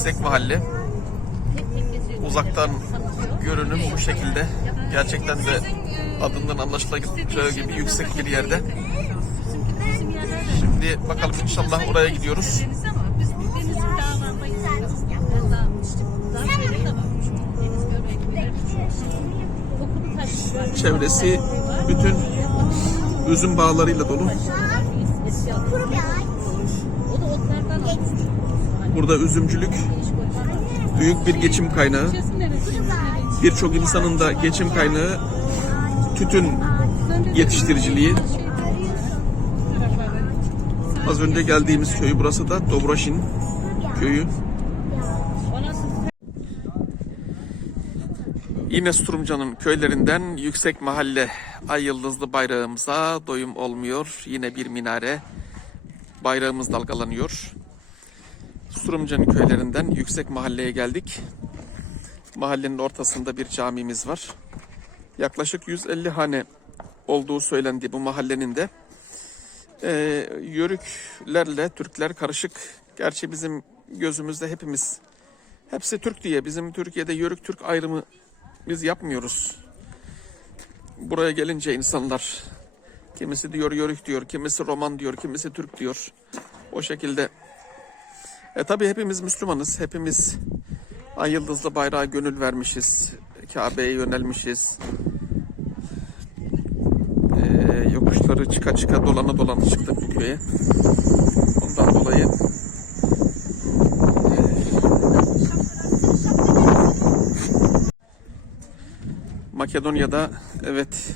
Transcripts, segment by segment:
Yüksek Mahalle. Uzaktan görünüm bu şekilde. Gerçekten de adından anlaşılacağı gibi yüksek bir yerde. Şimdi bakalım inşallah oraya gidiyoruz. Çevresi bütün üzüm bağlarıyla dolu. Eski adı. O da otlardan. Burada üzümcülük büyük bir geçim kaynağı. Birçok insanın da geçim kaynağı tütün yetiştiriciliği. Az önce geldiğimiz köy burası da Dobraşin köyü. Yine Sturumcan'ın köylerinden yüksek mahalle ay yıldızlı bayrağımıza doyum olmuyor. Yine bir minare bayrağımız dalgalanıyor. Sturumcan'ın köylerinden yüksek mahalleye geldik. Mahallenin ortasında bir camimiz var. Yaklaşık 150 hane olduğu söylendi bu mahallenin de. Ee, yörüklerle Türkler karışık. Gerçi bizim gözümüzde hepimiz hepsi Türk diye bizim Türkiye'de yörük Türk ayrımı biz yapmıyoruz. Buraya gelince insanlar kimisi diyor yörük diyor, kimisi roman diyor, kimisi Türk diyor. O şekilde. E tabi hepimiz Müslümanız. Hepimiz ay yıldızlı bayrağa gönül vermişiz. Kabe'ye yönelmişiz. Ee, yokuşları çıka çıka dolana dolana çıktık bu köye. Ondan dolayı Makedonya'da evet.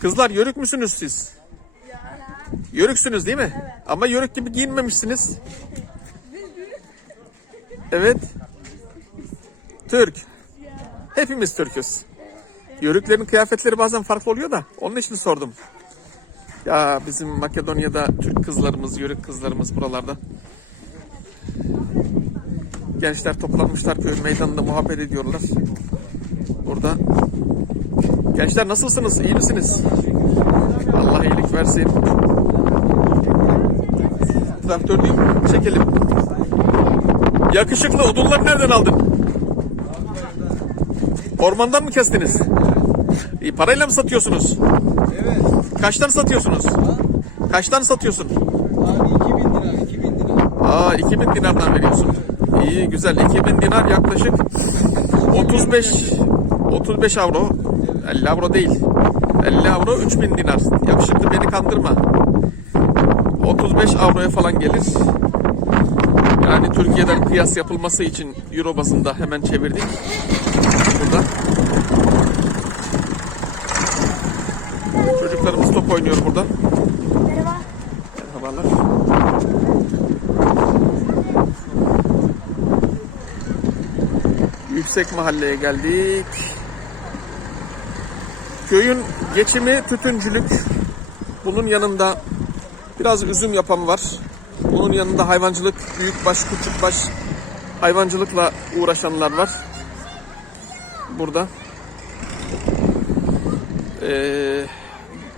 Kızlar yörük müsünüz siz? Yörüksünüz değil mi? Ama yörük gibi giyinmemişsiniz. Evet. Türk. Hepimiz Türk'üz. Yörüklerin kıyafetleri bazen farklı oluyor da onun için sordum. Ya bizim Makedonya'da Türk kızlarımız, yörük kızlarımız buralarda. Gençler toplanmışlar köyün meydanında muhabbet ediyorlar. Burada. Gençler nasılsınız? İyi misiniz? Allah iyilik versin. Traktör değil? Çekelim. Yakışıklı odunları nereden aldın? Ormandan mı kestiniz? İyi, parayla mı satıyorsunuz? Evet. Kaçtan satıyorsunuz? Kaçtan satıyorsun? Abi 2000 lira, 2000 lira. Aa 2000 dinardan veriyorsun. İyi güzel. 2000 dinar yaklaşık 35 35 avro. 50 avro değil. 50 avro 3000 dinar. Yakışıklı beni kandırma. 35 avroya falan gelir. Yani Türkiye'den kıyas yapılması için euro bazında hemen çevirdik. Burada. Çocuklarımız top oynuyor burada. Merhabalar. Yüksek Mahalle'ye geldik. Köyün geçimi tütüncülük. Bunun yanında biraz üzüm yapan var. Bunun yanında hayvancılık, büyükbaş, küçükbaş hayvancılıkla uğraşanlar var. Burada. Ee,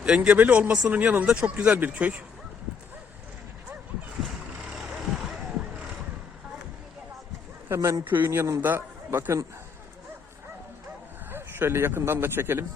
engebeli olmasının yanında çok güzel bir köy. Hemen köyün yanında bakın şöyle yakından da çekelim.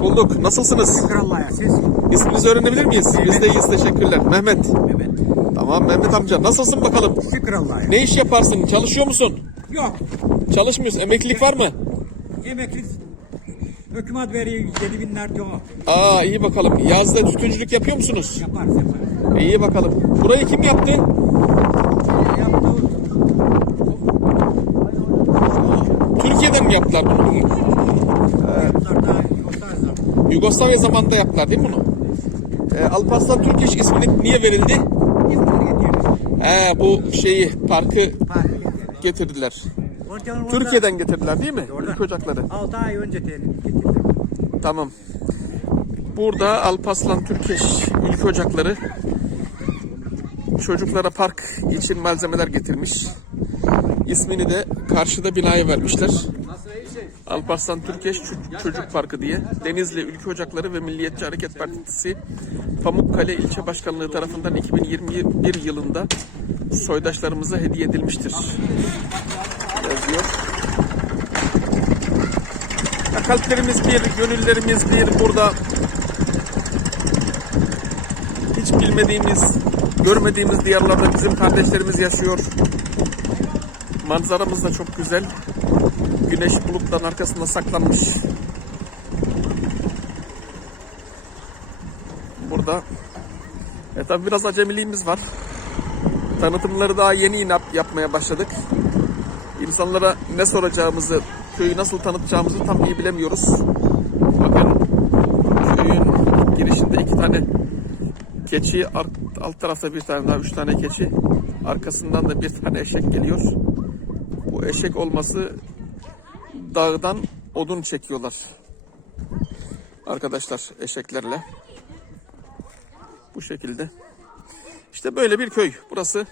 Hoş bulduk. Nasılsınız? Şükür Allah'a siz. İsminizi öğrenebilir miyiz? Biz de iyiyiz. Teşekkürler. Mehmet. Evet. Tamam Mehmet amca. Nasılsın bakalım? Şükür Allah'a. Ne iş yaparsın? Çalışıyor musun? Yok. Çalışmıyorsun. Emeklilik var mı? Emekli hükümet veriyor 7 binler diyor. Aa iyi bakalım. Yazda tütüncülük yapıyor musunuz? Yaparız yaparız. İyi bakalım. Burayı kim yaptı? Yaptı. Türkiye'den mi yaptılar bunu? Da Yugoslavya zamanında yaptılar değil mi bunu? Ee, Alparslan Türk İş ismini niye verildi? He bu şeyi parkı Park getirdi. getirdiler. Oradan Türkiye'den getirdiler değil mi? Oradan. İlk ocakları. 6 ay önce getirdi. Tamam. Burada Alparslan Türkeş Ülke Ocakları çocuklara park için malzemeler getirmiş. İsmini de karşıda binaya vermişler. Alparslan Türkeş Ço- Çocuk Parkı diye Denizli Ülke Ocakları ve Milliyetçi Hareket Partisi Pamukkale İlçe Başkanlığı tarafından 2021 yılında soydaşlarımıza hediye edilmiştir. Yazıyor. Ya kalplerimiz bir, gönüllerimiz bir burada hiç bilmediğimiz, görmediğimiz diyarlarda bizim kardeşlerimiz yaşıyor. Manzaramız da çok güzel. Güneş bulutların arkasında saklanmış. Burada e tabi biraz acemiliğimiz var. Tanıtımları daha yeni yap yapmaya başladık. İnsanlara ne soracağımızı, köyü nasıl tanıtacağımızı tam iyi bilemiyoruz. Bakın köyün girişinde iki tane keçi, alt tarafta bir tane daha, üç tane keçi. Arkasından da bir tane eşek geliyor. Bu eşek olması dağdan odun çekiyorlar. Arkadaşlar eşeklerle. Bu şekilde. İşte böyle bir köy. Burası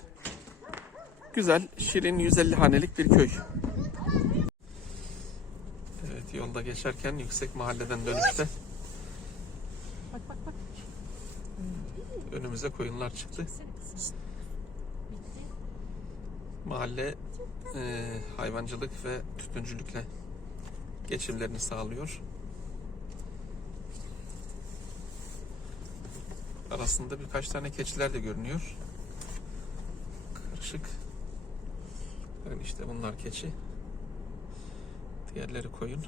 güzel, şirin 150 hanelik bir köy. Evet yolda geçerken yüksek mahalleden dönüşte Bak önümüze koyunlar çıktı. Mahalle e, hayvancılık ve tütüncülükle geçimlerini sağlıyor. Arasında birkaç tane keçiler de görünüyor. Karışık. Bakın işte bunlar keçi. Diğerleri koyun.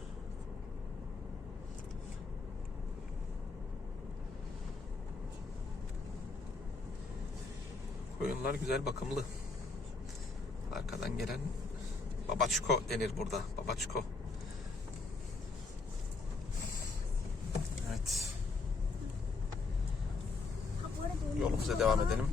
Koyunlar güzel bakımlı. Arkadan gelen babaçko denir burada. Babaçko. Evet. Yolumuza devam edelim.